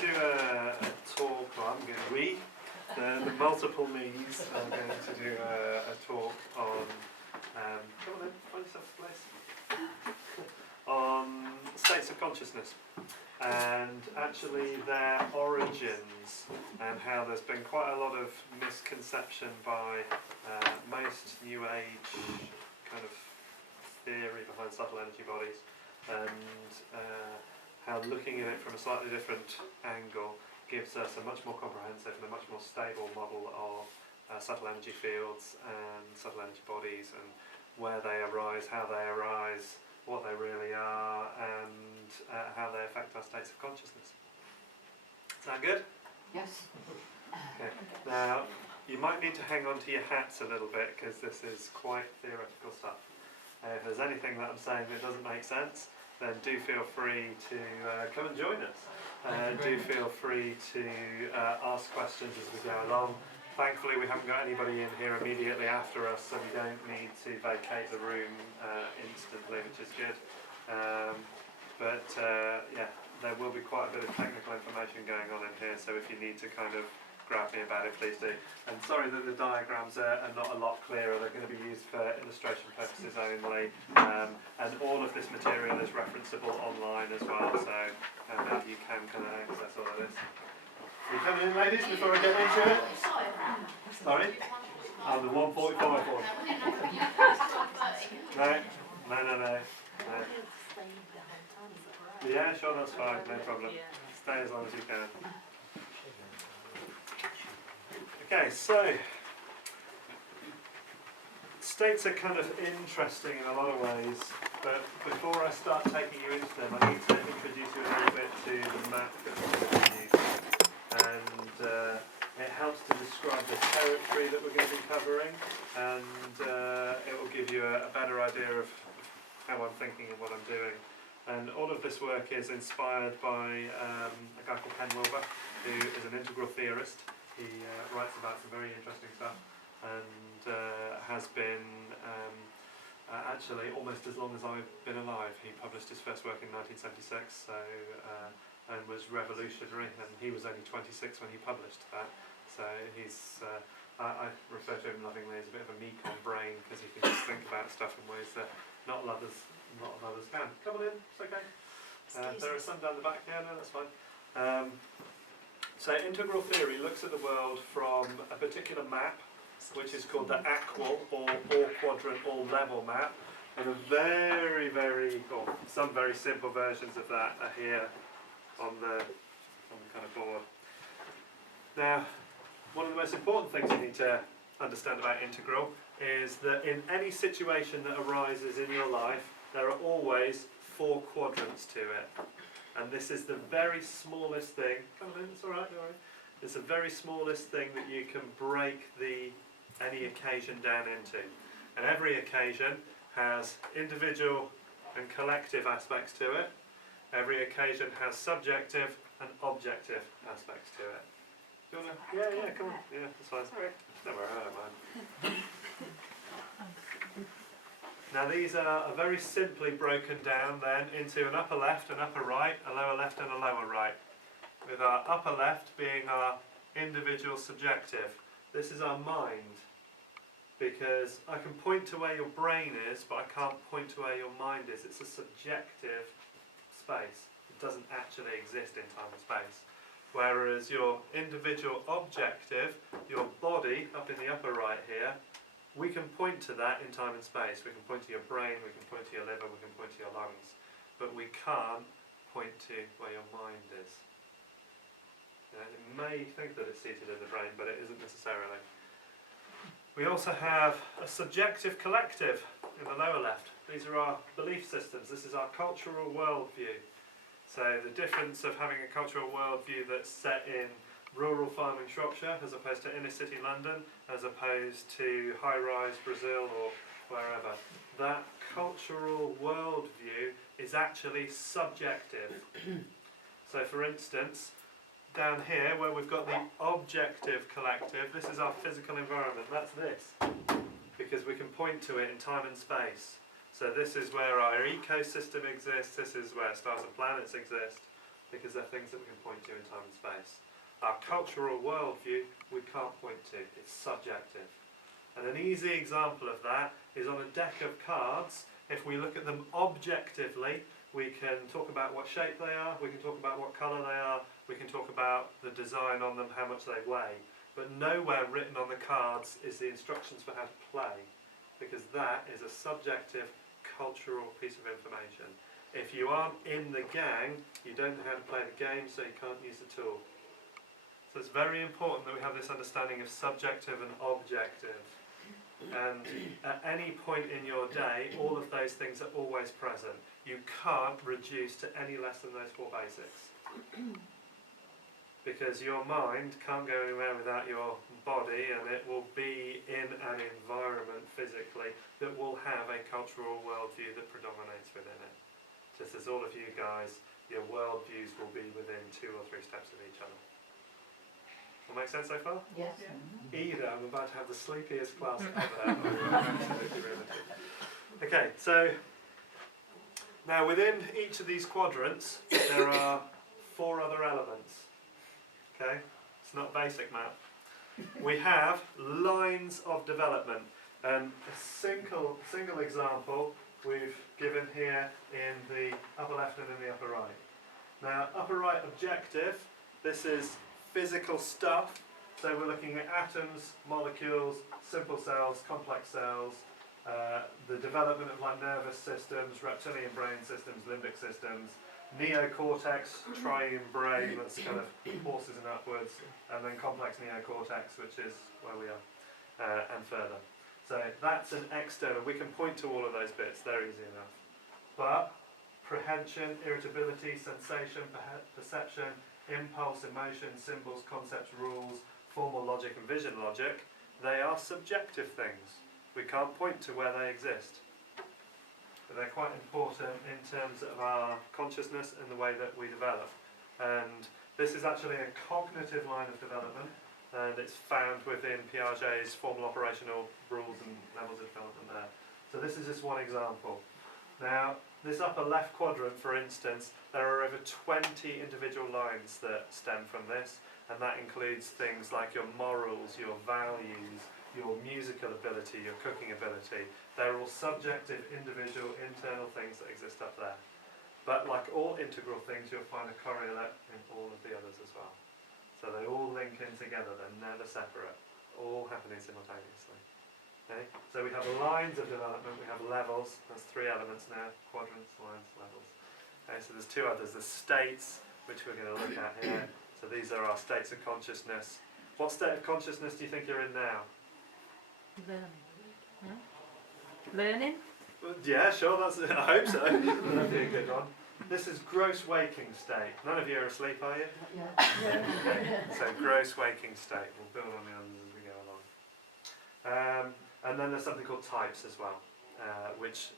do a talk, or the multiple me's are going to do a talk on, come on in, find yourself a place, on states of consciousness, and actually their origins, and how there's been quite a lot of misconception by most New Age kind of theory behind subtle energy bodies, and how looking at it from a slightly different angle gives us a much more comprehensive and a much more stable model of subtle energy fields and subtle energy bodies, and where they arise, how they arise, what they really are, and how they affect our states of consciousness. Sound good? Yes. Okay. Now, you might need to hang on to your hats a little bit, because this is quite theoretical stuff. If there's anything that I'm saying that doesn't make sense, then do feel free to come and join us. Do feel free to ask questions as we go along. Thankfully, we haven't got anybody in here immediately after us, so we don't need to vacate the room instantly, which is good. Yeah, there will be quite a bit of technical information going on in here, so if you need to kind of grab me about it, please do. And sorry that the diagrams are not a lot clearer. They're going to be used for illustration purposes only, and all of this material is referenceable online as well, so you can kind of access all of this. Are you coming in, ladies, before I get into it? Sorry? Oh, the 145 one. No. Yeah, sure, that's fine, no problem. Stay as long as you can. Okay, so states are kind of interesting in a lot of ways, but before I start taking you into them, I need to introduce you a little bit to the map that we're going to use. And it helps to describe the territory that we're going to be covering, and it will give you a better idea of how I'm thinking and what I'm doing. And all of this work is inspired by a guy called Ken Wilber, who is an integral theorist. He writes about some very interesting stuff, and has been actually almost as long as I've been alive. He published his first work in 1976, so and was revolutionary, and he was only 26 when he published that. So he's I refer to him lovingly as a bit of a Mekon brain, because he can just think about stuff in ways that not a lot of others can. Come on in, it's okay. There are some down the back here, no, that's fine. So integral theory looks at the world from a particular map, which is called the AQUAL, or all-quadrant, all-level map, and some very simple versions of that are here on the kind of board. Now, one of the most important things you need to understand about integral is that in any situation that arises in your life, there are always 4 quadrants to it. And this is the very smallest thing. Come on in, it's alright, don't worry. It's the very smallest thing that you can break any occasion down into. And every occasion has individual and collective aspects to it. Every occasion has subjective and objective aspects to it. Do you want to? Yeah, come on. Yeah, that's fine. Sorry. Don't worry, I don't mind. Now these are very simply broken down then into an upper left, an upper right, a lower left and a lower right. With our upper left being our individual subjective. This is our mind. Because I can point to where your brain is, but I can't point to where your mind is. It's a subjective space. It doesn't actually exist in time and space. Whereas your individual objective, your body up in the upper right here, we can point to that in time and space. We can point to your brain, we can point to your liver, we can point to your lungs. But we can't point to where your mind is. It may think that it's seated in the brain, but it isn't necessarily. We also have a subjective collective in the lower left. These are our belief systems. This is our cultural worldview. So the difference of having a cultural worldview that's set in rural farming Shropshire as opposed to inner city London, as opposed to high-rise Brazil or wherever. That cultural worldview is actually subjective. So for instance, down here where we've got the objective collective, this is our physical environment, that's this. Because we can point to it in time and space. So this is where our ecosystem exists, this is where stars and planets exist. because they're things that we can point to in time and space. Our cultural worldview we can't point to, it's subjective. And an easy example of that is on a deck of cards. If we look at them objectively, we can talk about what shape they are, we can talk about what colour they are, we can talk about the design on them, how much they weigh. But nowhere written on the cards is the instructions for how to play, because that is a subjective cultural piece of information. If you aren't in the gang, you don't know how to play the game, so you can't use the tool. So it's very important that we have this understanding of subjective and objective. And at any point in your day, all of those things are always present. You can't reduce to any less than those four basics. Because your mind can't go anywhere without your body, and it will be in an environment physically that will have a cultural worldview that predominates within it. Just as all of you guys, your worldviews will be within 2 or 3 steps of each other. All make sense so far? Yes. Either I'm about to have the sleepiest class ever, or you're absolutely riveted. Okay, so now within each of these quadrants there are 4 other elements. Okay, it's not basic math. We have lines of development, and a single example we've given here in the upper left and in the upper right. Now, upper right objective, this is physical stuff, so we're looking at atoms, molecules, simple cells, complex cells, the development of like nervous systems, reptilian brain systems, limbic systems, neocortex, triune brain, that's kind of horses and upwards, and then complex neocortex, which is where we are, and further. So that's an external, we can point to all of those bits, they're easy enough. But prehension, irritability, sensation, perception, impulse, emotion, symbols, concepts, rules, formal logic and vision logic, they are subjective things. We can't point to where they exist. But they're quite important in terms of our consciousness and the way that we develop. And this is actually a cognitive line of development, and it's found within Piaget's formal operational rules and levels of development there. So this is just one example. Now, this upper left quadrant, for instance, there are over 20 individual lines that stem from this, and that includes things like your morals, your values, your musical ability, your cooking ability. They're all subjective, individual, internal things that exist up there. But like all integral things, you'll find a correlate in all of the others as well. So they all link in together, they're never separate, all happening simultaneously. Okay? So we have lines of development, we have levels, there's 3 elements now, quadrants, lines, levels. Okay, so there's 2 others, there's states, which we're going to look at here. So these are our states of consciousness. What state of consciousness do you think you're in now? Learning. No? Learning? Well, yeah, sure, I hope so. That'd be a good one. This is gross waking state. None of you are asleep, are you? Yeah. Okay. So gross waking state. We'll build on the others as we go along. And then there's something called types as well, which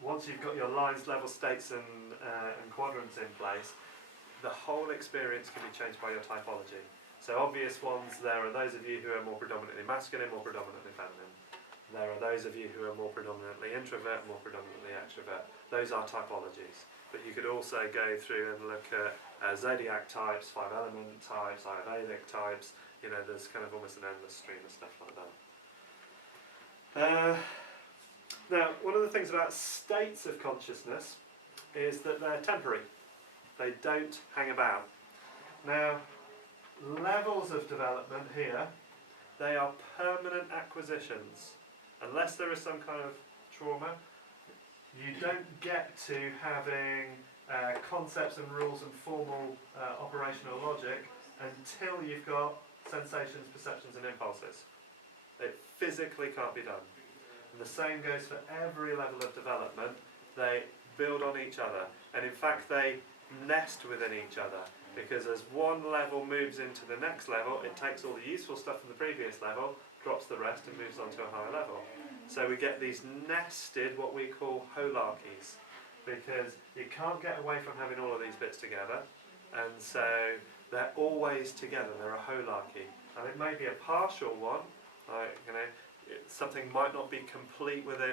once you've got your lines, level, states and quadrants in place, the whole experience can be changed by your typology. So obvious ones, there are those of you who are more predominantly masculine, more predominantly feminine. There are those of you who are more predominantly introvert, more predominantly extrovert. Those are typologies. But you could also go through and look at zodiac types, 5-element types, Ayurvedic types. You know, there's kind of almost an endless stream of stuff like that. Now, one of the things about states of consciousness is that they're temporary. They don't hang about. Now, levels of development here, they are permanent acquisitions. Unless there is some kind of trauma, you don't get to having concepts and rules and formal operational logic until you've got sensations, perceptions and impulses. It physically can't be done. And the same goes for every level of development. They build on each other, and in fact they nest within each other, because as one level moves into the next level, it takes all the useful stuff from the previous level, drops the rest and moves on to a higher level. So we get these nested, what we call holarchies, because you can't get away from having all of these bits together, and so they're always together, they're a holarchy. And it may be a partial one, like, you know, something might not be complete within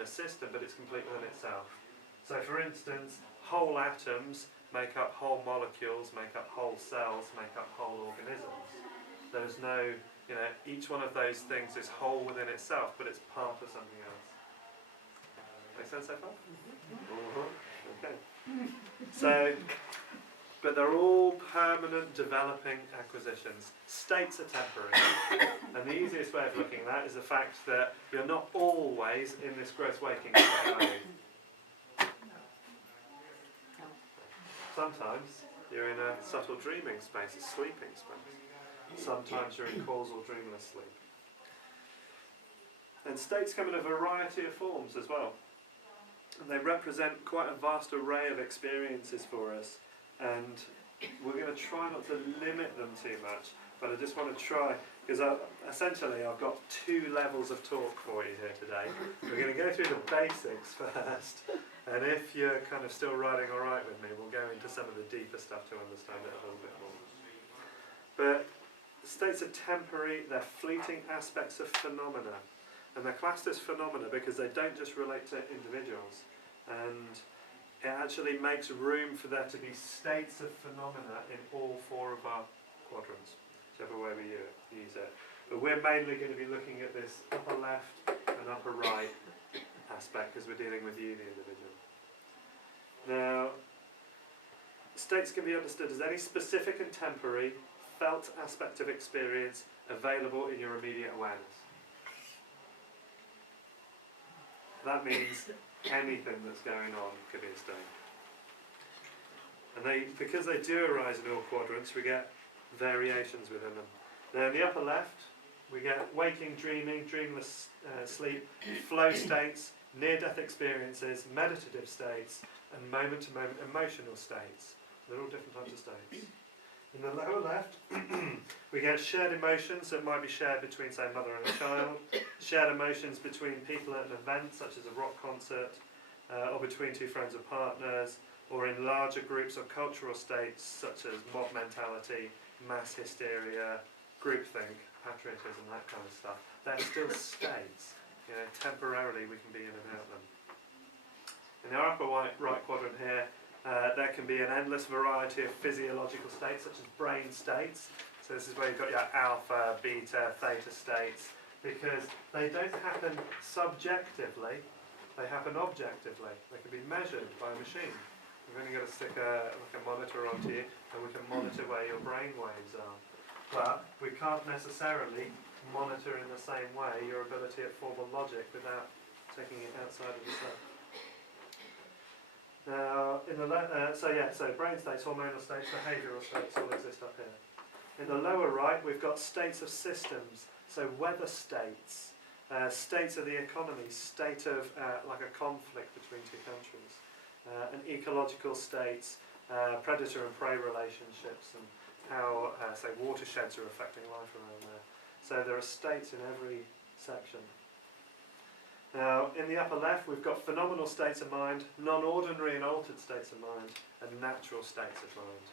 a system, but it's complete within itself. So for instance, whole atoms make up whole molecules, make up whole cells, make up whole organisms. There's no, each one of those things is whole within itself, but it's part of something else. Make sense so far? Okay. So, but they're all permanent developing acquisitions. States are temporary. And the easiest way of looking at that is the fact that you're not always in this gross waking state, are you? Sometimes you're in a subtle dreaming space, a sleeping space. Sometimes you're in causal dreamless sleep. And states come in a variety of forms as well. And they represent quite a vast array of experiences for us. And we're going to try not to limit them too much, but I just want to try, because essentially I've got two levels of talk for you here today. We're going to go through the basics first, and if you're kind of still riding alright with me, we'll go into some of the deeper stuff to understand it a little bit more. But states are temporary, they're fleeting aspects of phenomena, and they're classed as phenomena because they don't just relate to individuals, and it actually makes room for there to be states of phenomena in all four of our quadrants, whichever way we use it. But we're mainly going to be looking at this upper left and upper right aspect because we're dealing with you, the individual. Now, states can be understood as any specific and temporary felt aspect of experience available in your immediate awareness. That means anything that's going on could be a state. And because they do arise in all quadrants, we get variations within them. Now in the upper left, we get waking, dreaming, dreamless sleep, flow states, near-death experiences, meditative states, and moment-to-moment emotional states. They're all different types of states. In the lower left, we get shared emotions that might be shared between, say, a mother and a child, shared emotions between people at an event, such as a rock concert, or between two friends or partners, or in larger groups or cultural states, such as mob mentality, mass hysteria, groupthink, patriotism, that kind of stuff. They're still states. Temporarily we can be in and out of them. In our upper right quadrant here, there can be an endless variety of physiological states, such as brain states. So this is where you've got your alpha, beta, theta states, because they don't happen subjectively, they happen objectively. They can be measured by a machine. We've only got to stick a monitor onto you, and we can monitor where your brain waves are. But we can't necessarily monitor in the same way your ability at formal logic without taking it outside of the cell. Now, so brain states, hormonal states, behavioural states all exist up here. In the lower right, we've got states of systems, so weather states, states of the economy, state of like a conflict between two countries, and ecological states, predator and prey relationships, and how, say, watersheds are affecting life around there. So there are states in every section. Now, in the upper left, we've got phenomenal states of mind, non-ordinary and altered states of mind, and natural states of mind.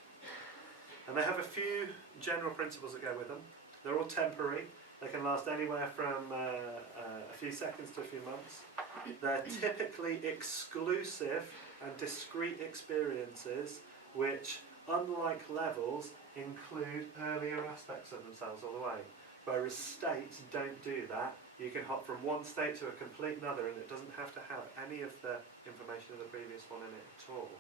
And they have a few general principles that go with them. They're all temporary. They can last anywhere from a few seconds to a few months. They're typically exclusive and discrete experiences which, unlike levels, include earlier aspects of themselves all the way. Whereas states don't do that. You can hop from one state to a complete another, and it doesn't have to have any of the information of the previous one in it at all.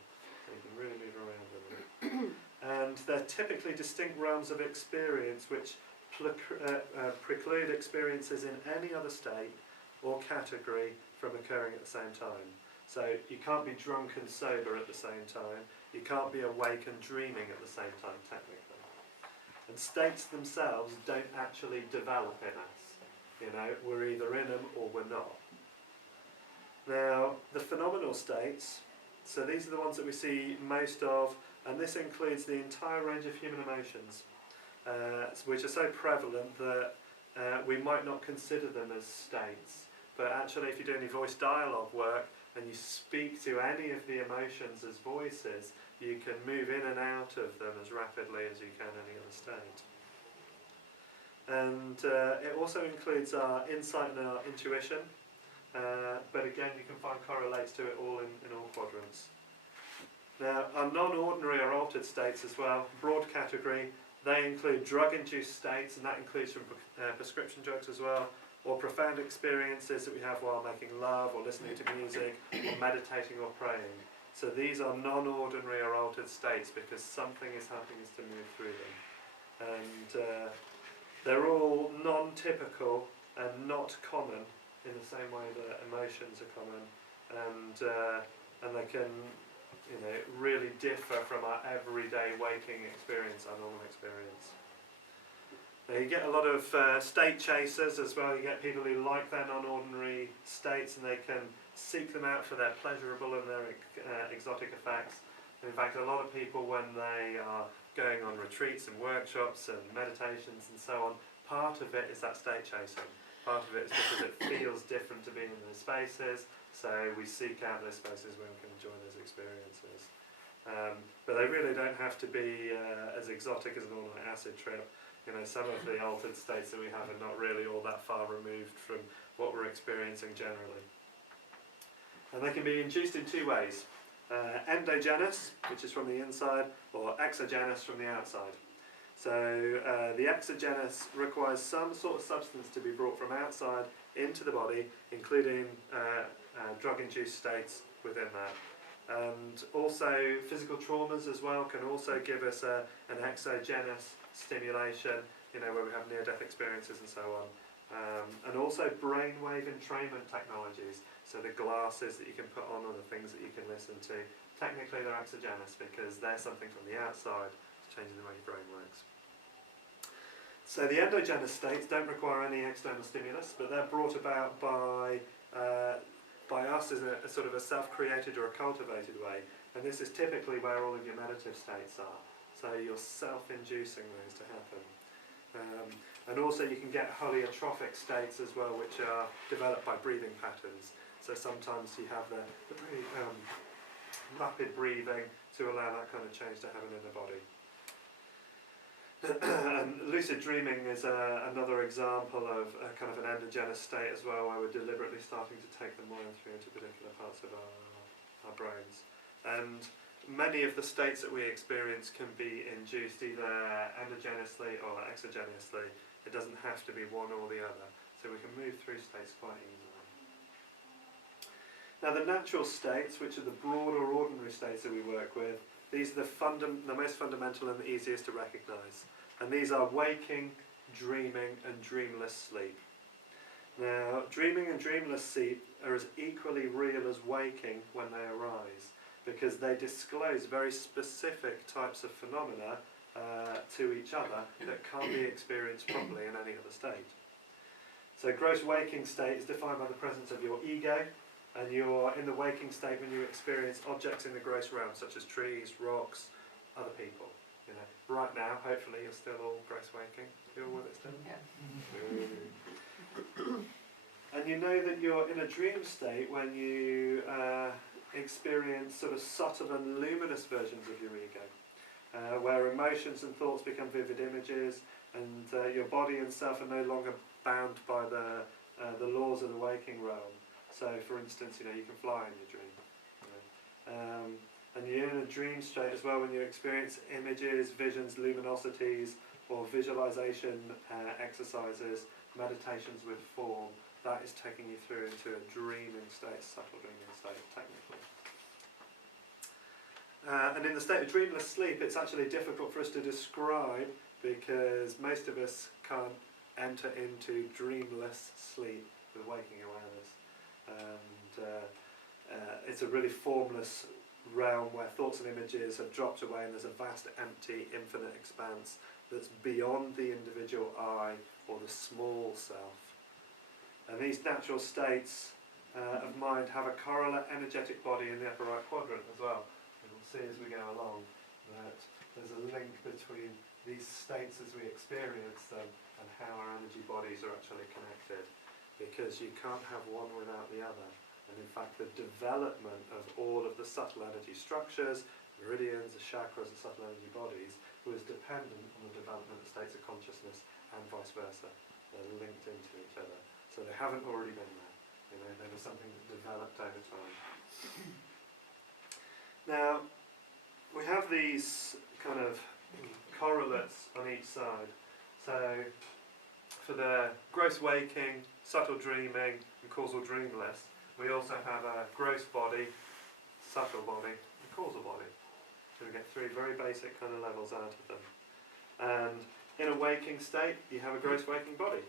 So you can really move around with it. And they're typically distinct realms of experience which preclude experiences in any other state or category from occurring at the same time. So you can't be drunk and sober at the same time. You can't be awake and dreaming at the same time, technically. And states themselves don't actually develop in us. We're either in them or we're not. Now, the phenomenal states, so these are the ones that we see most of, and this includes the entire range of human emotions, which are so prevalent that we might not consider them as states. But actually, if you do any voice dialogue work and you speak to any of the emotions as voices, you can move in and out of them as rapidly as you can any other state. And it also includes our insight and our intuition, but again you can find correlates to it all in all quadrants. Now, our non-ordinary or altered states as well, broad category, they include drug-induced states, and that includes from prescription drugs as well, or profound experiences that we have while making love, or listening to music, or meditating or praying. So these are non-ordinary or altered states because something is helping us to move through them. And they're all non-typical and not common in the same way that emotions are common, and they can, really differ from our everyday waking experience, our normal experience. Now you get a lot of state chasers as well. You get people who like their non-ordinary states and they can seek them out for their pleasurable and their exotic effects. And in fact, a lot of people, when they are going on retreats and workshops and meditations and so on, part of it is that state chasing. Part of it is because it feels different to being in those spaces, so we seek out those spaces where we can enjoy those experiences. But they really don't have to be as exotic as an all-night acid trip. Some of the altered states that we have are not really all that far removed from what we're experiencing generally. And they can be induced in two ways. Endogenous, which is from the inside, or exogenous from the outside. So the exogenous requires some sort of substance to be brought from outside into the body, including drug-induced states within that. And also physical traumas as well can also give us an exogenous stimulation, where we have near-death experiences and so on. And also brainwave entrainment technologies, so the glasses that you can put on or the things that you can listen to, technically they're exogenous because they're something from the outside changing the way your brain works. So the endogenous states don't require any external stimulus, but they're brought about by us in a sort of a self-created or a cultivated way, and this is typically where all of your meditative states are. So you're self-inducing those to happen. And also you can get holotropic states as well, which are developed by breathing patterns. So sometimes you have the really rapid breathing to allow that kind of change to happen in the body. And lucid dreaming is another example of a kind of an endogenous state as well, where we're deliberately starting to take the mind through into particular parts of our brains. And many of the states that we experience can be induced either endogenously or exogenously. It doesn't have to be one or the other. So we can move through states quite easily. Now the natural states, which are the broader ordinary states that we work with, these are the most fundamental and the easiest to recognise. And these are waking, dreaming and dreamless sleep. Now, dreaming and dreamless sleep are as equally real as waking when they arise, because they disclose very specific types of phenomena to each other that can't be experienced properly in any other state. So gross waking state is defined by the presence of your ego, and you're in the waking state when you experience objects in the gross realm, such as trees, rocks, other people. Right now, hopefully, you're still all gross waking. You all with it still? Yeah. And you know that you're in a dream state when you experience sort of subtle and luminous versions of your ego, where emotions and thoughts become vivid images, and your body and self are no longer bound by the laws of the waking realm. So, for instance, you can fly in your dream. And you're in a dream state as well when you experience images, visions, luminosities, or visualization exercises, meditations with form. That is taking you through into a dreaming state, subtle dreaming state, technically. And in the state of dreamless sleep, it's actually difficult for us to describe because most of us can't enter into dreamless sleep with waking awareness. And it's a really formless realm where thoughts and images have dropped away, and there's a vast, empty, infinite expanse that's beyond the individual I or the small self. And these natural states of mind have a correlate energetic body in the upper right quadrant as well. And we'll see as we go along that there's a link between these states as we experience them and how our energy bodies are actually connected, because you can't have one without the other. And in fact, the development of all of the subtle energy structures, meridians, the chakras, the subtle energy bodies, was dependent on the development of states of consciousness and vice versa. They're linked into each other. So they haven't already been there. They were something that developed over time. Now, we have these kind of correlates on each side. So for the gross waking, subtle dreaming and causal dreamless, we also have a gross body, subtle body and causal body. So we get three very basic kind of levels out of them. And in a waking state, you have a gross waking body.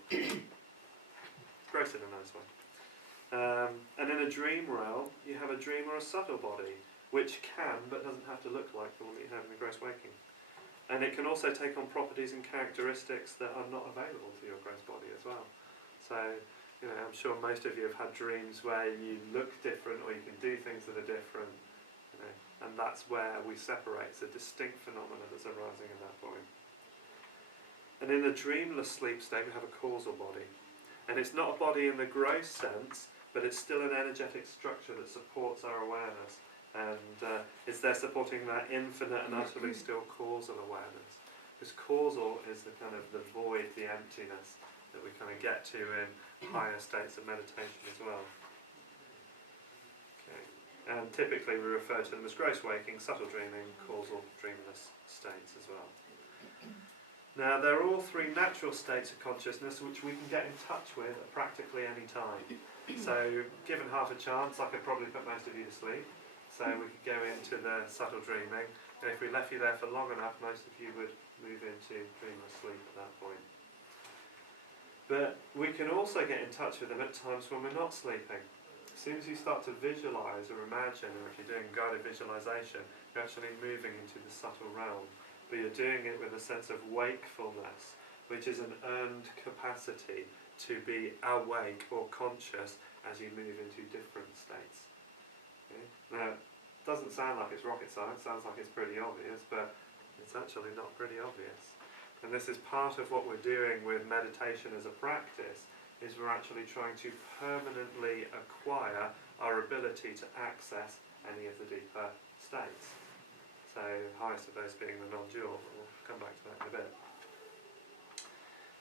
Gross in a nice way. And in a dream realm, you have a dream or a subtle body, which can, but doesn't have to look like the one that you have in the gross waking. And it can also take on properties and characteristics that are not available to your gross body as well. So, I'm sure most of you have had dreams where you look different or you can do things that are different. And that's where we separate. It's a distinct phenomenon that's arising at that point. And in the dreamless sleep state, we have a causal body. And it's not a body in the gross sense, but it's still an energetic structure that supports our awareness. And it's there supporting that infinite and utterly still causal awareness. Because causal is the kind of the void, the emptiness that we kind of get to in higher states of meditation as well. Okay. And typically we refer to them as gross waking, subtle dreaming, causal dreamless states as well. Now there are all three natural states of consciousness which we can get in touch with at practically any time. So given half a chance, I could probably put most of you to sleep. So we could go into the subtle dreaming, and if we left you there for long enough, most of you would move into dreamless sleep at that point. But we can also get in touch with them at times when we're not sleeping. As soon as you start to visualise or imagine, or if you're doing guided visualisation, you're actually moving into the subtle realm. But you're doing it with a sense of wakefulness, which is an earned capacity to be awake or conscious as you move into different states. Okay? Now, it doesn't sound like it's rocket science, sounds like it's pretty obvious, but it's actually not pretty obvious. And this is part of what we're doing with meditation as a practice, is we're actually trying to permanently acquire our ability to access any of the deeper states. So, highest of those being the non-dual, but we'll come back to that in a bit.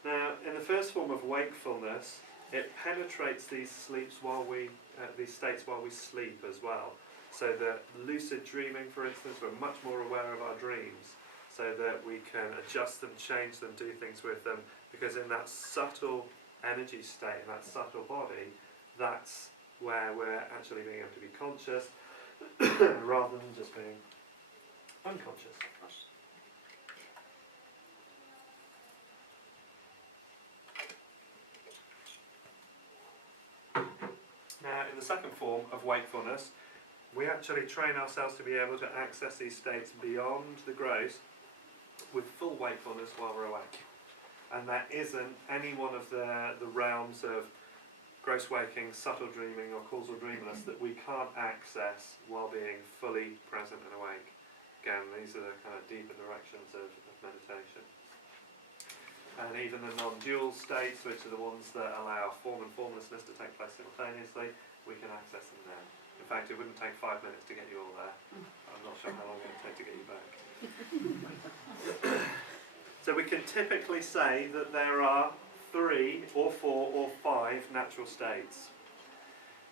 Now, in the first form of wakefulness, it penetrates these states while we sleep as well. So that lucid dreaming, for instance, we're much more aware of our dreams, so that we can adjust them, change them, do things with them, because in that subtle energy state, in that subtle body, that's where we're actually being able to be conscious, rather than just being unconscious. Now, in the second form of wakefulness, we actually train ourselves to be able to access these states beyond the gross with full wakefulness while we're awake. And that isn't any one of the realms of gross waking, subtle dreaming or causal dreamless that we can't access while being fully present and awake. Again, these are the kind of deeper directions of meditation. And even the non-dual states, which are the ones that allow form and formlessness to take place simultaneously, we can access them then. In fact, it wouldn't take 5 minutes to get you all there. I'm not sure how long it would take to get you back. So we can typically say that there are 3 or 4 or 5 natural states.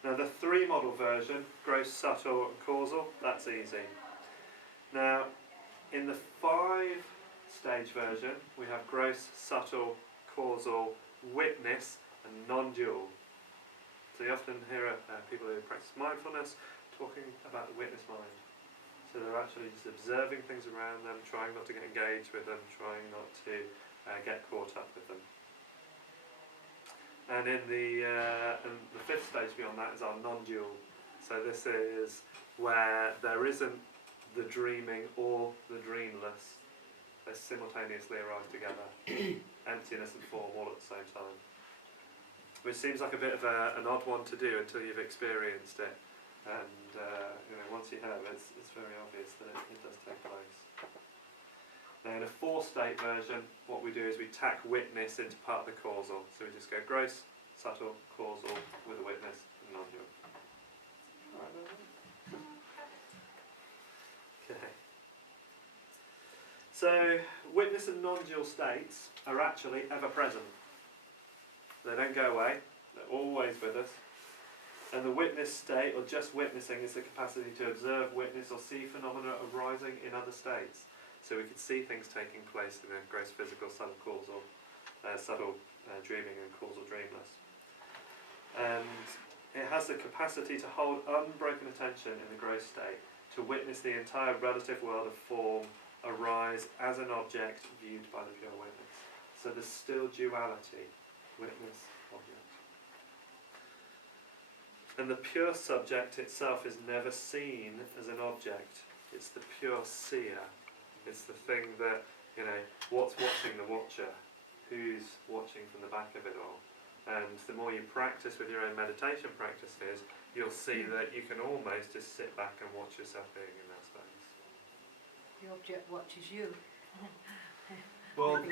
Now the 3 model version, gross, subtle and causal, that's easy. Now in the 5 stage version, we have gross, subtle, causal, witness and non-dual. So you often hear people who practice mindfulness talking about the witness mind. So they're actually just observing things around them, trying not to get engaged with them, trying not to get caught up with them. And in the 5th stage beyond that is our non-dual. So this is where there isn't the dreaming or the dreamless. They simultaneously arise together, emptiness and form all at the same time. Which seems like a bit of an odd one to do until you've experienced it. And once you have, it's very obvious that it does take place. Now in a 4-state version, what we do is we tack witness into part of the causal. So we just go gross, subtle, causal, with a witness, and non-dual. Okay. So witness and non-dual states are actually ever present. They don't go away, they're always with us. And the witness state, or just witnessing, is the capacity to observe, witness, or see phenomena arising in other states. So we could see things taking place in a gross physical, subtle causal, dreaming and causal dreamless. And it has the capacity to hold unbroken attention in the gross state, to witness the entire relative world of form arise as an object viewed by the pure witness. So there's still duality, witness, object. And the pure subject itself is never seen as an object. It's the pure seer. It's the thing that, what's watching the watcher? Who's watching from the back of it all? And the more you practice with your own meditation practices, you'll see that you can almost just sit back and watch yourself being in that space. The object watches you. Well,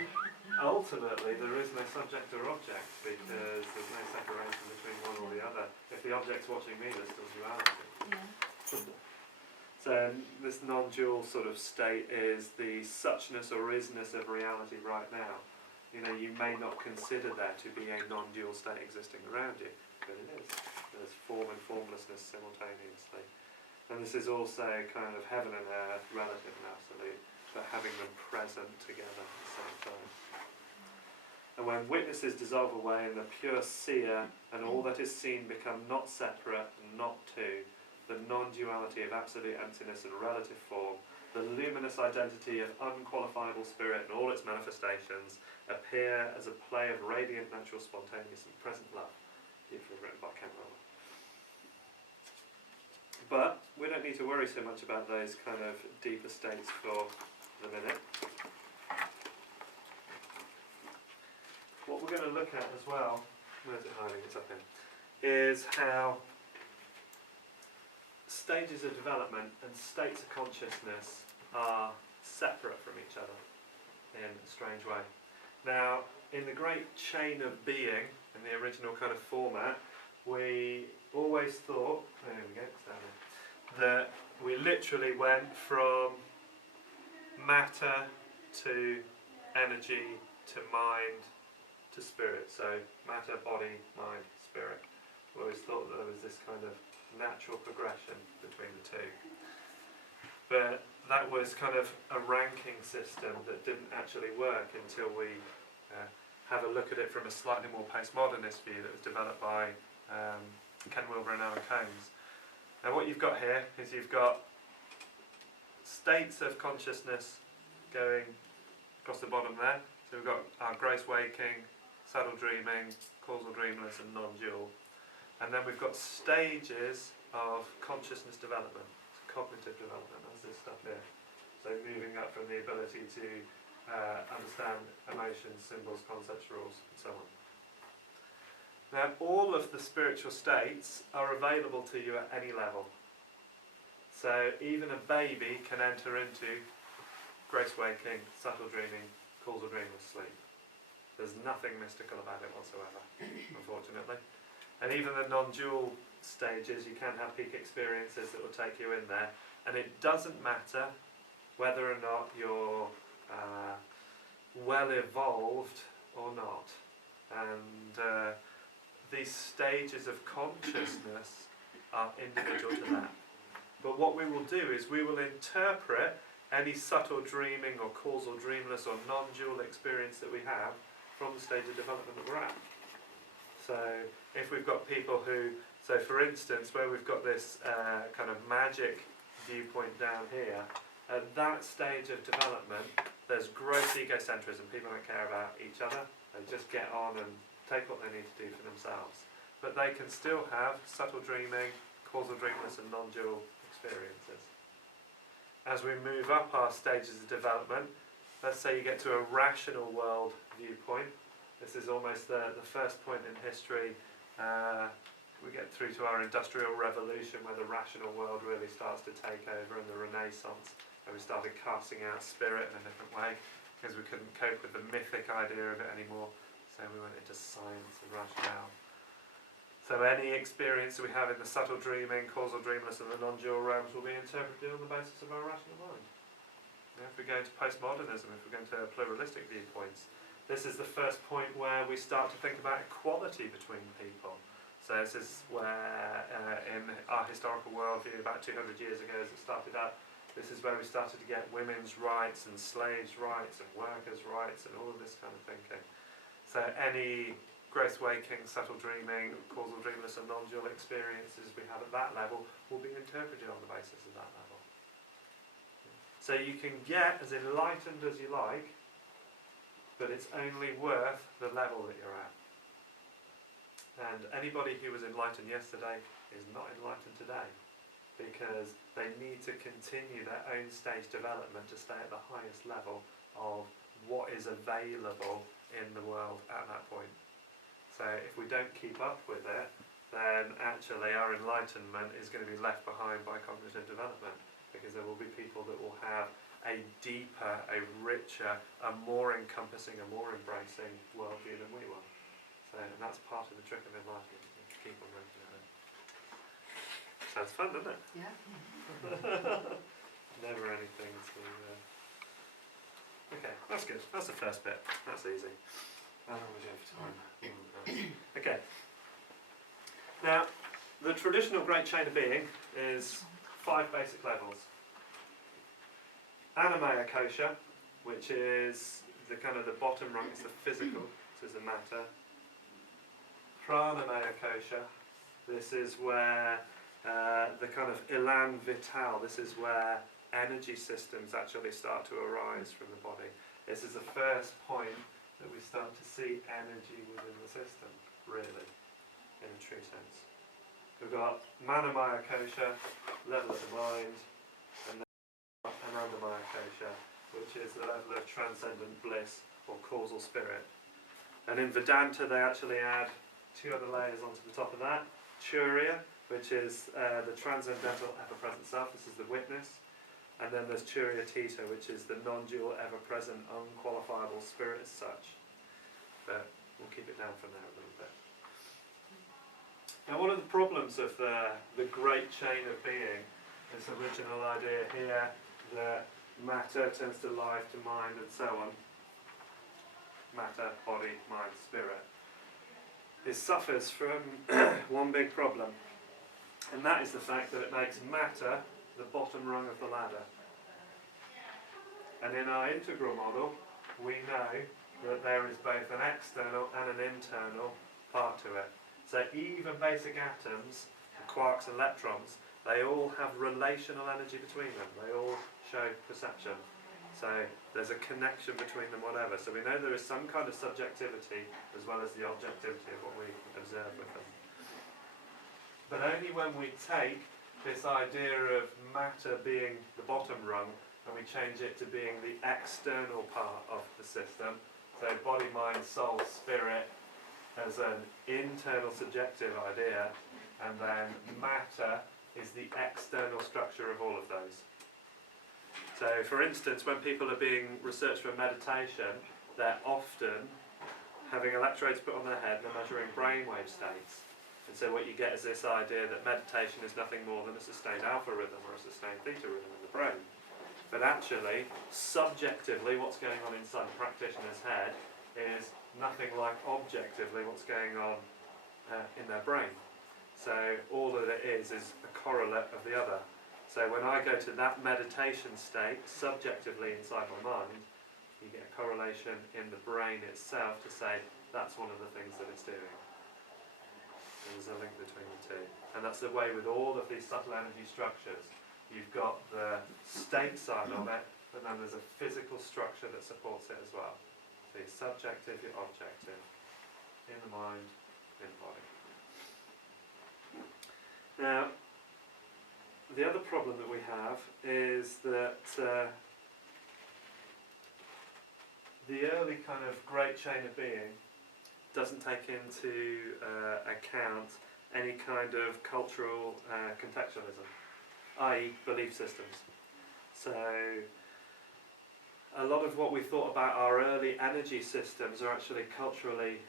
ultimately there is no subject or object, because there's no separation between one or the other. If the object's watching me, there's still duality. Yeah. So this non-dual sort of state is the suchness or isness of reality right now. You may not consider there to be a non-dual state existing around you, but it is. There's form and formlessness simultaneously. And this is also kind of heaven and earth, relative and absolute, but having them present together at the same time. And when witnesses dissolve away and the pure seer and all that is seen become not separate and not two, the non-duality of absolute emptiness and relative form, the luminous identity of unqualifiable spirit and all its manifestations appear as a play of radiant, natural, spontaneous and present love. Beautifully written by Ken Wilber. But we don't need to worry so much about those kind of deeper states for the minute. What we're going to look at as well, where's it hiding? It's up here, is how stages of development and states of consciousness are separate from each other in a strange way. Now, in the great chain of being, in the original kind of format, we always thought, there we go, it's down there, that we literally went from matter to energy to mind to spirit. So matter, body, mind, spirit. We always thought that there was this kind of natural progression between the two. But that was kind of a ranking system that didn't actually work until we have a look at it from a slightly more postmodernist view that was developed by Ken Wilber and Alan Combs. Now what you've got here is you've got states of consciousness going across the bottom there. So we've got our gross waking, subtle dreaming, causal dreamless and non-dual. And then we've got stages of consciousness development, cognitive development, that's this stuff here. So moving up from the ability to understand emotions, symbols, concepts, rules, and so on. Now all of the spiritual states are available to you at any level. So even a baby can enter into gross waking, subtle dreaming, causal dreamless sleep. There's nothing mystical about it whatsoever, unfortunately. And even the non-dual stages, you can have peak experiences that will take you in there. And it doesn't matter whether or not you're well evolved or not. And these stages of consciousness are individual to that. But what we will do is we will interpret any subtle dreaming or causal dreamless or non-dual experience that we have from the stage of development that we're at. So if we've got people who, so for instance, where we've got this kind of magic viewpoint down here, at that stage of development, there's gross egocentrism. People don't care about each other. They just get on and take what they need to do for themselves. But they can still have subtle dreaming, causal dreamless and non-dual experiences. As we move up our stages of development, let's say you get to a rational world viewpoint. This is almost the first point in history. We get through to our Industrial Revolution, where the rational world really starts to take over, and the Renaissance, where we started casting out spirit in a different way, because we couldn't cope with the mythic idea of it anymore. So we went into science and rationale. So any experience that we have in the subtle dreaming, causal dreamless and the non-dual realms will be interpreted on the basis of our rational mind. If we go into postmodernism, if we go into pluralistic viewpoints, this is the first point where we start to think about equality between people. So this is where, in our historical worldview, about 200 years ago as it started out, this is where we started to get women's rights and slaves' rights and workers' rights and all of this kind of thinking. So any gross waking, subtle dreaming, causal dreamless and non-dual experiences we have at that level will be interpreted on the basis of that level. So you can get as enlightened as you like, but it's only worth the level that you're at. And anybody who was enlightened yesterday is not enlightened today, because they need to continue their own stage development to stay at the highest level of what is available in the world at that point. So if we don't keep up with it, then actually our enlightenment is going to be left behind by cognitive development, because there will be people that will have a deeper, a richer, a more encompassing, a more embracing worldview than we will. So, and that's part of the trick of enlightenment, to keep on working at it. Sounds fun, doesn't it? Yeah. Never anything to... Okay, that's good. That's the first bit. That's easy. How long was it for time? Okay. Now, the traditional Great Chain of Being is 5 basic levels. Anamaya kosha, which is the kind of the bottom rung, it's the physical, this is the matter. Pranamaya kosha, this is where the kind of elan vital, this is where energy systems actually start to arise from the body. This is the first point that we start to see energy within the system, really, in a true sense. We've got Manamaya kosha, level of the mind, and then Anandamaya kosha, which is the level of transcendent bliss or causal spirit. And in Vedanta they actually add 2 other layers onto the top of that. Turiya, which is the transcendental ever-present self, this is the witness. And then there's Turiya Tita, which is the non-dual, ever-present, unqualifiable spirit as such. But we'll keep it down for now a little bit. Now, one of the problems of the great chain of being, this original idea here that matter turns to life, to mind, and so on. Matter, body, mind, spirit. It suffers from one big problem, and that is the fact that it makes matter the bottom rung of the ladder. And in our integral model, we know that there is both an external and an internal part to it. So even basic atoms, the quarks and electrons, they all have relational energy between them. They all show perception. So there's a connection between them, whatever. So we know there is some kind of subjectivity as well as the objectivity of what we observe with them. But only when we take this idea of matter being the bottom rung and we change it to being the external part of the system, so body, mind, soul, spirit as an internal subjective idea, and then matter is the external structure of all of those. So for instance, when people are being researched for meditation, they're often having electrodes put on their head and they're measuring brainwave states. And so what you get is this idea that meditation is nothing more than a sustained alpha rhythm or a sustained theta rhythm in the brain. But actually, subjectively, what's going on inside the practitioner's head is nothing like objectively what's going on in their brain. So all that it is a correlate of the other. So when I go to that meditation state, subjectively inside my mind, you get a correlation in the brain itself to say that's one of the things that it's doing. There's a link between the two. And that's the way with all of these subtle energy structures. You've got the state side of it, but then there's a physical structure that supports it as well. So you're subjective, you're objective. In the mind, in the body. Now, the other problem that we have is that the early kind of great chain of being doesn't take into account any kind of cultural contextualism, i.e. belief systems. So a lot of what we thought about our early energy systems are actually culturally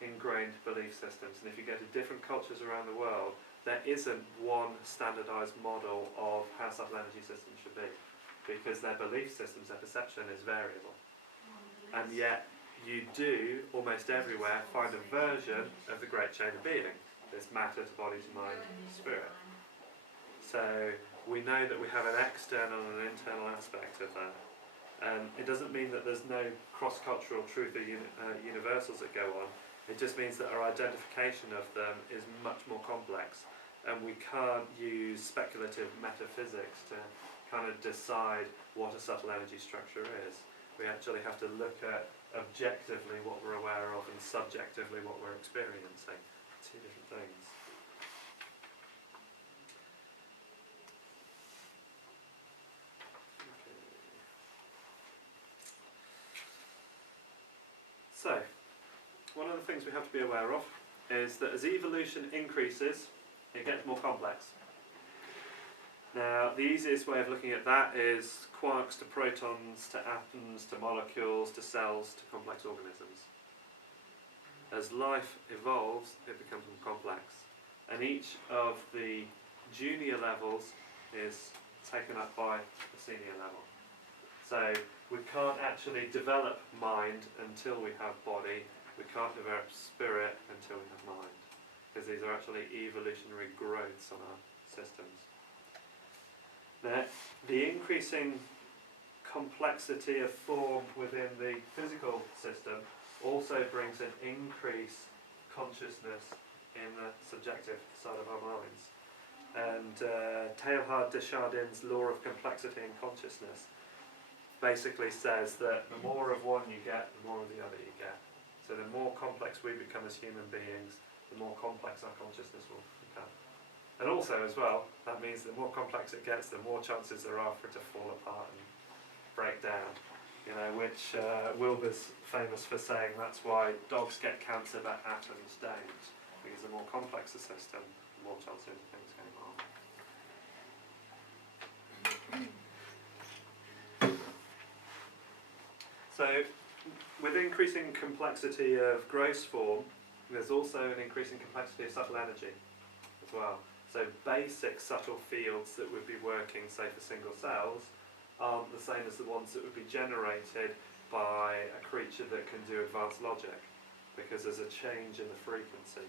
ingrained belief systems. And if you go to different cultures around the world, there isn't one standardised model of how subtle energy systems should be, because their belief systems, their perception is variable. And yet you do, almost everywhere, find a version of the great chain of being. It's matter to body to mind to spirit. So we know that we have an external and an internal aspect of that. It doesn't mean that there's no cross-cultural truth or universals that go on. It just means that our identification of them is much more complex, and we can't use speculative metaphysics to kind of decide what a subtle energy structure is. We actually have to look at objectively what we're aware of and subjectively what we're experiencing. Two different things. So, one of the things we have to be aware of is that as evolution increases, it gets more complex. Now, the easiest way of looking at that is quarks to protons to atoms to molecules to cells to complex organisms. As life evolves, it becomes more complex. And each of the junior levels is taken up by the senior level. So, we can't actually develop mind until we have body. We can't develop spirit until we have mind. Because these are actually evolutionary growths on our systems. Now, the increasing complexity of form within the physical system also brings an increased consciousness in the subjective side of our minds. And Teilhard de Chardin's law of complexity and consciousness basically says that the more of one you get, the more of the other you get. So the more complex we become as human beings, the more complex our consciousness will become. And also as well, that means the more complex it gets, the more chances there are for it to fall apart and break down. You know, which Wilbur's famous for saying that's why dogs get cancer but atoms don't. Because the more complex the system, the more chances of things going wrong. So, with increasing complexity of gross form, there's also an increasing complexity of subtle energy as well. So basic subtle fields that would be working, say, for single cells, aren't the same as the ones that would be generated by a creature that can do advanced logic, because there's a change in the frequency.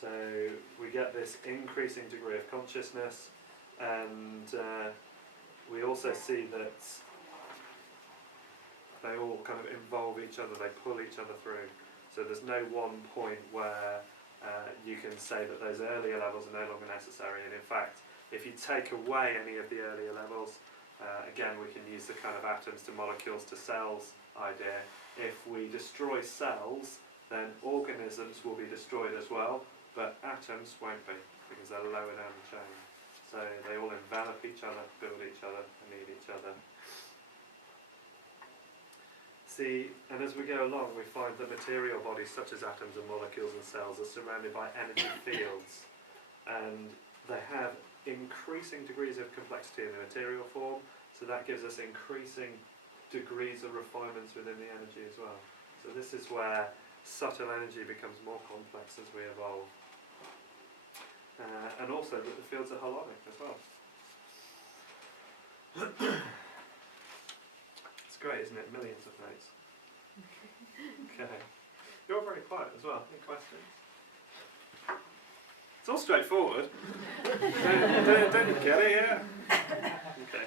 So we get this increasing degree of consciousness, and we also see that they all kind of involve each other, they pull each other through. So there's no one point where you can say that those earlier levels are no longer necessary, and in fact, if you take away any of the earlier levels, again we can use the kind of atoms to molecules to cells idea. If we destroy cells, then organisms will be destroyed as well, but atoms won't be, because they're lower down the chain. So they all envelop each other, build each other, and need each other. See, and as we go along, we find that material bodies such as atoms and molecules and cells are surrounded by energy fields, and they have increasing degrees of complexity in the material form, so that gives us increasing degrees of refinements within the energy as well. So this is where subtle energy becomes more complex as we evolve. And also that the fields are holonic as well. It's great, isn't it? Millions of notes. Okay. You're very quiet as well. Any questions? It's all straightforward. don't you get it yet? Okay.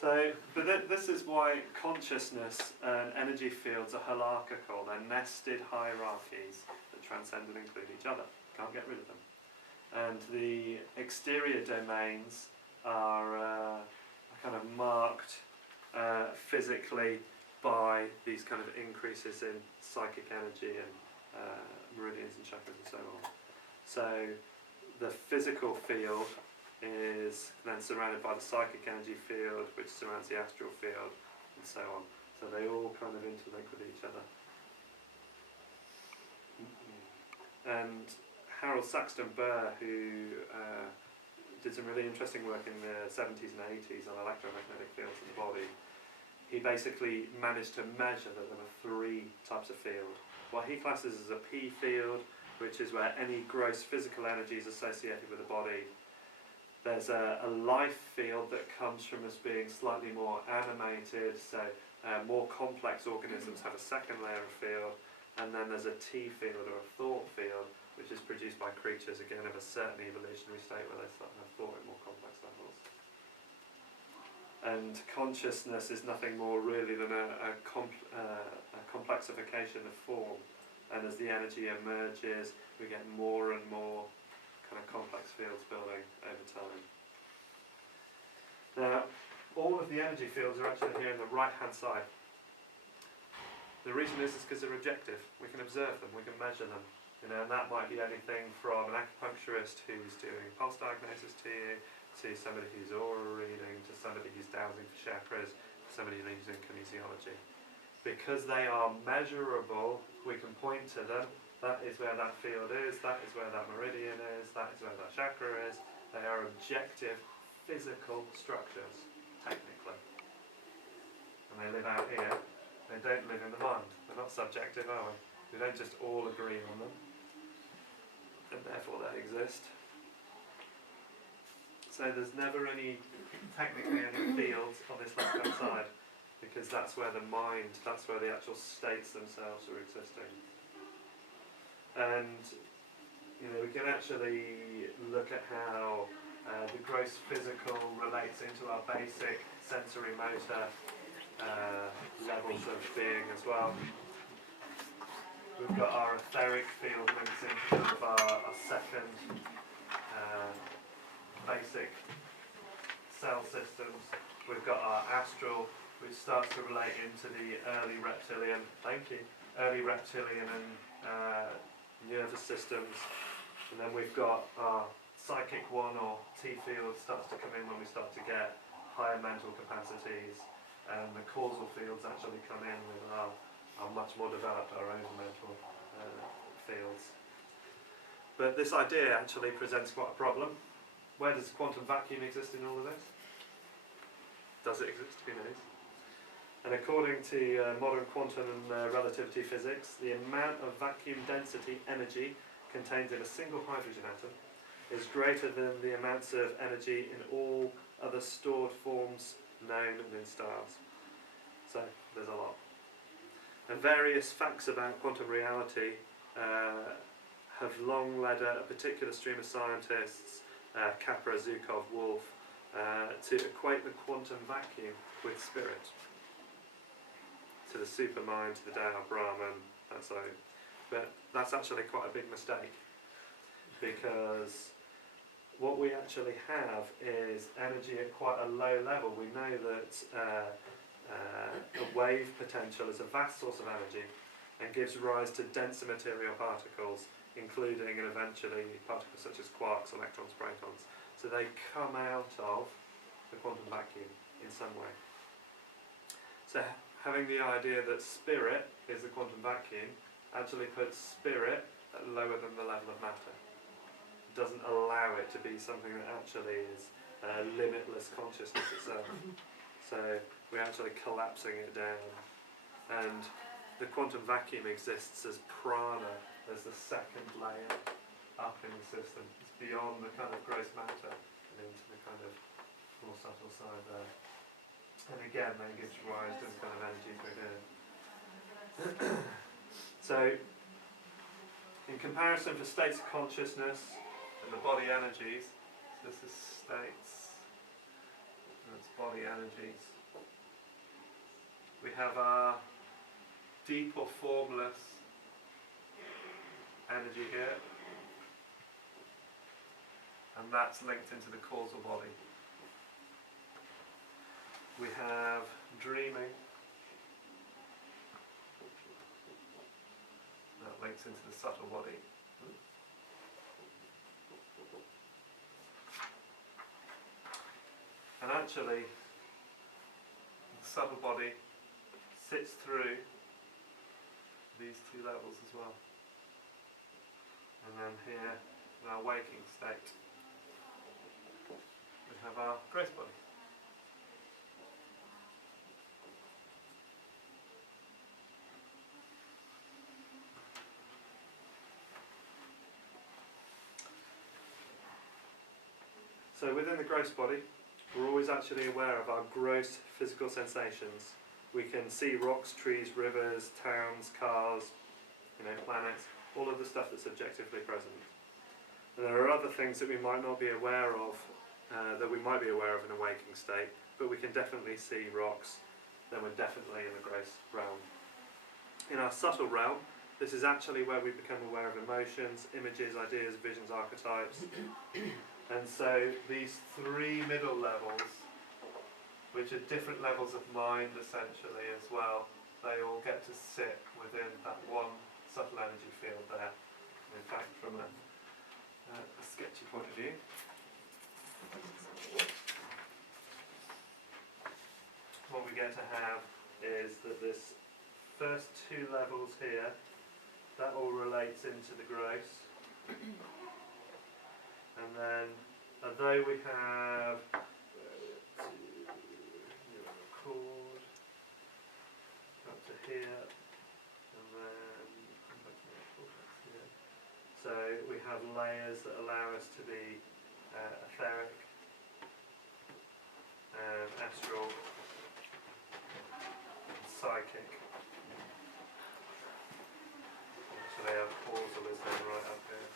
So, but this is why consciousness and energy fields are hierarchical. They're nested hierarchies that transcend and include each other. Can't get rid of them. And the exterior domains are kind of marked physically by these kind of increases in psychic energy and meridians and chakras and so on. So the physical field is then surrounded by the psychic energy field, which surrounds the astral field, and so on. So they all kind of interlink with each other. And Harold Saxton Burr, who did some really interesting work in the 70s and 80s on electromagnetic fields in the body, he basically managed to measure that there were 3 types of field. What he classes as a P field, which is where any gross physical energy is associated with the body. There's a life field that comes from us being slightly more animated, so more complex organisms have a second layer of field. And then there's a T field or a thought field, which is produced by creatures, again, of a certain evolutionary state where they start to have thought at more complex levels. And consciousness is nothing more really than a complexification of form. And as the energy emerges, we get more and more kind of complex fields building over time. Now, all of the energy fields are actually here on the right-hand side. The reason is because they're objective. We can observe them, we can measure them. You know, and that might be anything from an acupuncturist who's doing pulse diagnosis to you, to somebody who's aura reading, to somebody who's dowsing for chakras, to somebody who's in kinesiology. Because they are measurable, we can point to them. That is where that field is, that is where that meridian is, that is where that chakra is. They are objective, physical structures, technically. And they live out here. They don't live in the mind. They're not subjective, are we? We don't just all agree on them. And therefore they exist. So there's never technically any fields on this left-hand side, because that's where the mind, that's where the actual states themselves are existing. And you know, we can actually look at how the gross physical relates into our basic sensory motor levels of being as well. We've got our etheric field links into kind of our second basic cell systems. We've got our astral, which starts to relate into the early reptilian and nervous systems. And then we've got our psychic one, or T field, starts to come in when we start to get higher mental capacities. And the causal fields actually come in with our much more developed, our own mental fields. But this idea actually presents quite a problem. Where does quantum vacuum exist in all of this? Does it exist? Who knows? And according to modern quantum and relativity physics, the amount of vacuum density energy contained in a single hydrogen atom is greater than the amounts of energy in all other stored forms known and in stars. So there's a lot. And various facts about quantum reality have long led a particular stream of scientists, Capra, Zukov, Wolf, to equate the quantum vacuum with spirit, to the supermind, to the Tao, Brahman, and so. But that's actually quite a big mistake, because what we actually have is energy at quite a low level. We know that a wave potential is a vast source of energy and gives rise to denser material particles, including and eventually particles such as quarks, electrons, protons. So they come out of the quantum vacuum in some way. So having the idea that spirit is the quantum vacuum actually puts spirit at lower than the level of matter. It doesn't allow it to be something that actually is limitless consciousness itself. So we're actually collapsing it down. And the quantum vacuum exists as prana, as the second layer up in the system. It's beyond the kind of gross matter and into the kind of more subtle side there. And again, that gives rise to the kind of energy coherence. So, in comparison for states of consciousness and the body energies, this is states, and it's body energies. We have our deep or formless energy here, and that's linked into the causal body. We have dreaming, that links into the subtle body. And actually, the subtle body sits through these two levels as well. And then here, in our waking state, we have our gross body. So within the gross body, we're always actually aware of our gross physical sensations. We can see rocks, trees, rivers, towns, cars, planets, all of the stuff that's objectively present. And there are other things that we might not be aware of, that we might be aware of in a waking state, but we can definitely see rocks, then we're definitely in the grace realm. In our subtle realm, this is actually where we become aware of emotions, images, ideas, visions, archetypes. And so these three middle levels, which are different levels of mind essentially as well, they all get to sit within that one subtle energy field there. In fact, from a sketchy point of view, what we get to have is that this first two levels here, that all relates into the gross. And then, although we have chord up to here, and then come back to the cortex here. So we have layers that allow us to be etheric, astral, and psychic. So they have causal is then right up here.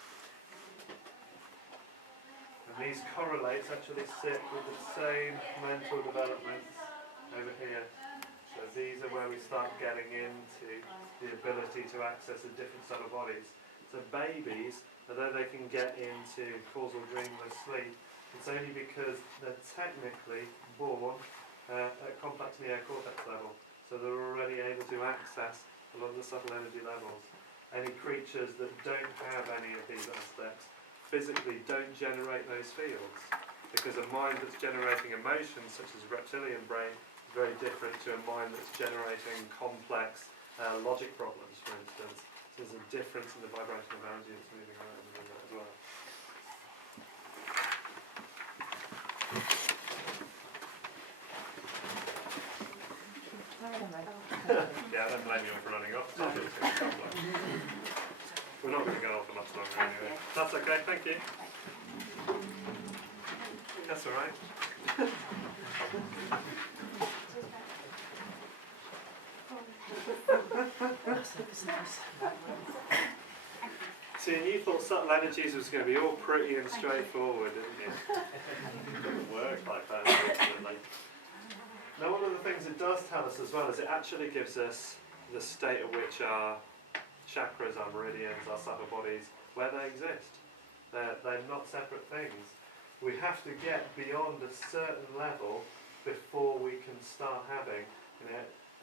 And these correlates actually sit with the same mental developments over here. So these are where we start getting into the ability to access a different set of bodies. So babies, although they can get into causal dreamless sleep, it's only because they're technically born at complex neocortex level. So they're already able to access a lot of the subtle energy levels. Any creatures that don't have any of these aspects physically don't generate those fields, because a mind that's generating emotions, such as a reptilian brain, is very different to a mind that's generating complex logic problems, for instance. So there's a difference in the vibration of energy that's moving around in that as well. Yeah, I don't blame you for running off. We're not going to go on for much longer anyway. That's okay, thank you. That's alright. See, and you thought subtle energies was going to be all pretty and straightforward, didn't you? It doesn't work like that, unfortunately. Now, one of the things it does tell us as well is it actually gives us the state at which our chakras, our meridians, our subtle bodies, where they exist. They're not separate things. We have to get beyond a certain level before we can start having,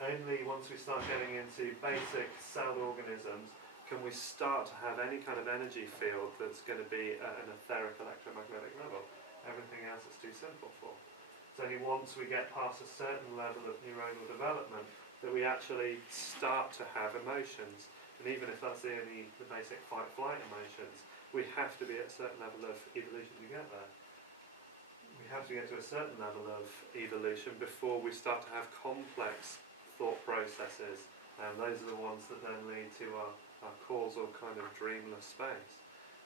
only once we start getting into basic cell organisms can we start to have any kind of energy field that's going to be at an etheric electromagnetic level. Everything else is too simple for. It's only once we get past a certain level of neuronal development that we actually start to have emotions. And even if that's the basic fight-flight emotions, we have to be at a certain level of evolution to get there. We have to get to a certain level of evolution before we start to have complex thought processes, and those are the ones that then lead to our causal kind of dreamless space.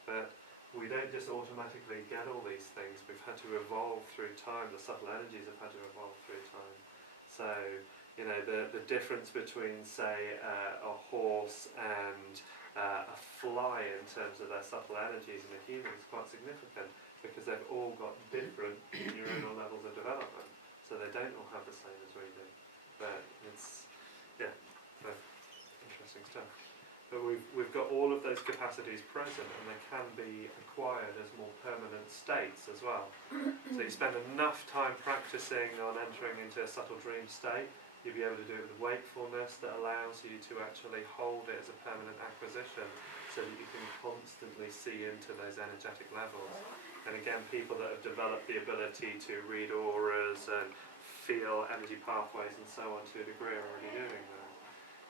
But we don't just automatically get all these things. We've had to evolve through time. The subtle energies have had to evolve through time. So, the difference between, say, a horse and a fly in terms of their subtle energies in a human is quite significant, because they've all got different neuronal levels of development. So they don't all have the same as we do. But it's, interesting stuff. But we've got all of those capacities present, and they can be acquired as more permanent states as well. So you spend enough time practicing on entering into a subtle dream state, you'll be able to do it with wakefulness that allows you to actually hold it as a permanent acquisition, so that you can constantly see into those energetic levels. And again, people that have developed the ability to read auras and feel energy pathways and so on to a degree are already doing that.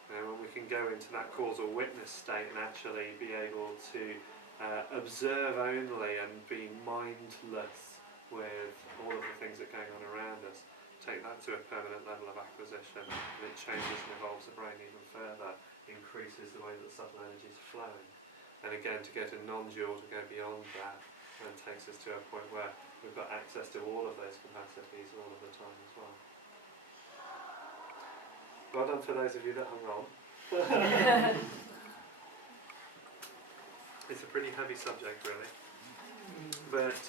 When we can go into that causal witness state and actually be able to observe only and be mindless with all of the things that are going on around us, take that to a permanent level of acquisition, and it changes and evolves the brain even further, increases the way that subtle energy is flowing. And again, to go to non-dual, to go beyond that, and takes us to a point where we've got access to all of those capacities all of the time as well. Well done for those of you that hung on. pretty heavy subject, really. But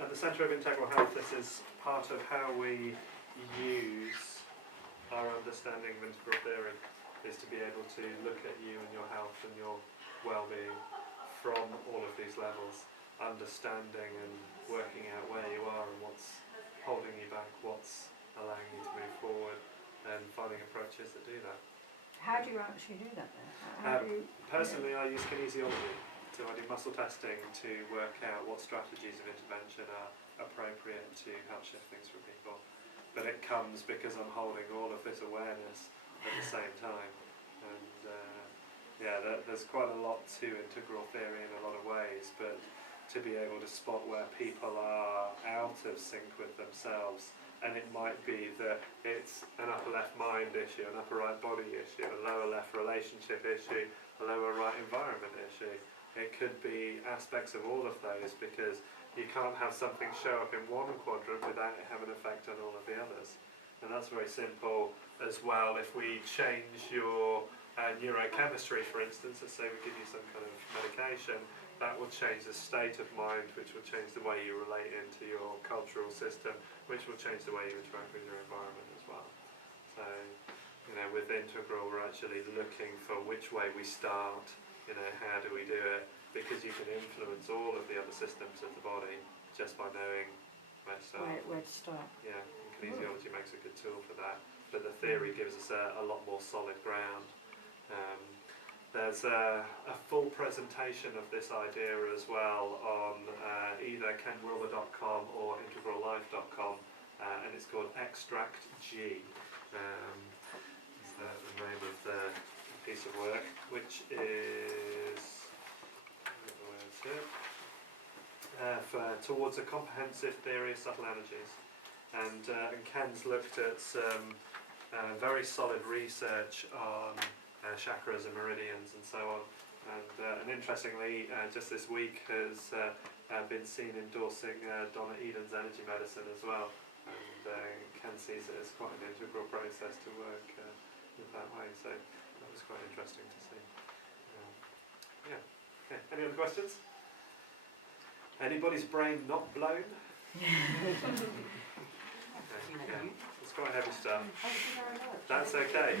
at the Centre of Integral Health, this is part of how we use our understanding of integral theory, is to be able to look at you and your health and your well-being from all of these levels, understanding and working out where you are and what's holding you back, what's allowing you to move forward, and finding approaches that do that. How do you actually do that then? How do you... Personally, I use kinesiology. So I do muscle testing to work out what strategies of intervention are appropriate to help shift things for people. But it comes because I'm holding all of this awareness at the same time. And there's quite a lot to integral theory in a lot of ways, but to be able to spot where people are out of sync with themselves, and it might be that it's an upper left mind issue, an upper right body issue, a lower left relationship issue, a lower right environment issue. It could be aspects of all of those, because you can't have something show up in one quadrant without it having an effect on all of the others. And that's very simple as well. If we change your neurochemistry, for instance, let's say we give you some kind of medication, that will change the state of mind, which will change the way you relate into your cultural system, which will change the way you interact with your environment as well. So, with integral, we're actually looking for which way we start. How do we do it? Because you can influence all of the other systems of the body just by knowing where to start. Where to start. Yeah, and kinesiology makes a good tool for that. But the theory gives us a lot more solid ground. There's a full presentation of this idea as well on either kenwilber.com or integrallife.com, and it's called Extract G. Is the name of the piece of work, which is towards a comprehensive theory of subtle energies, and Ken's looked at some very solid research on chakras and meridians and so on, and interestingly, just this week has been seen endorsing Donna Eden's energy medicine as well, and Ken sees it as quite an integral process to work in that way, so that was quite interesting to see. Okay. Any other questions? Anybody's brain not blown? It's quite heavy stuff. That's okay.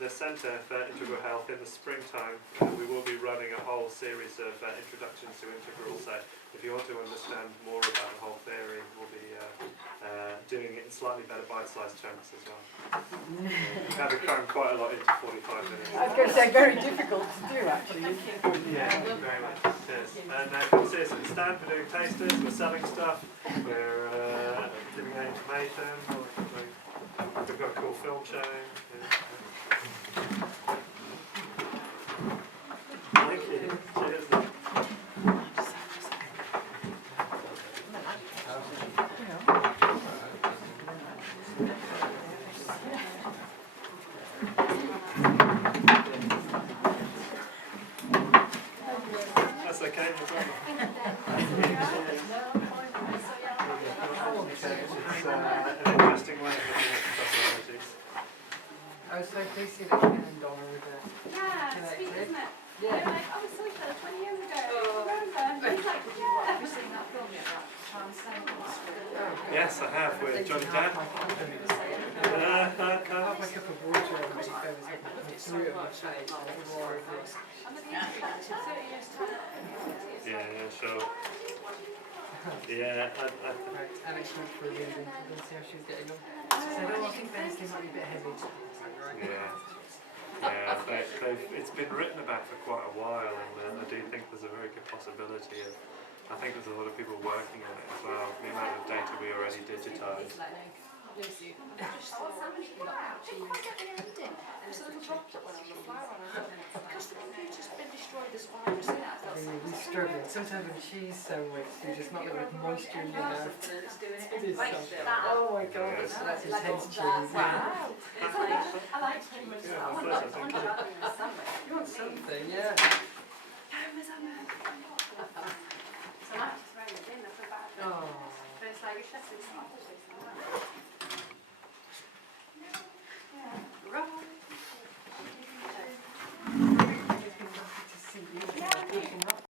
The Centre for Integral Health, in the springtime, we will be running a whole series of introductions to integral. So if you want to understand more about the whole theory, we'll be doing it in slightly better bite-sized chunks as well. Having crammed quite a lot into 45 minutes. I was going to say, very difficult to do actually. Yeah, very much. Cheers. And come see us at the stand. We're doing tasters, we're selling stuff, we're giving out information, we've got a cool film showing. Thank you. Cheers. That's okay, no problem. It's an interesting way of looking at technologies. I was so pleased to see that Ken and Donna were there. Yeah, it's sweet, isn't it? Yeah. They're like, oh, we saw each other 20 years ago. Remember? He's like, yeah. Have you seen that film yet about transcendence? Yes, I have, with Johnny Depp. I have my cup of water and maybe goes up through it my face and it's more of this. I'm at the interview in 30 years time. Yeah, sure. Yeah, Alex went for a reading to see how she was getting on. She said, oh, I think Wednesday might be a bit heavy. It's been written about for quite a while, and I do think there's a very good possibility of. I think there's a lot of people working on it as well. The amount of data we already digitised. Lucy. Just thought, I can't get the ending. There's a little droplet went on the flower and I thought, because the computer's been destroyed, there's virus in it. We struggle. Sometimes when she's so weak, you're just not getting moisture in your mouth. It's doing it. It is Like something. that. Oh my god, that's intense. Wow. It's like, I like too much. Yeah, pleasure, thank you.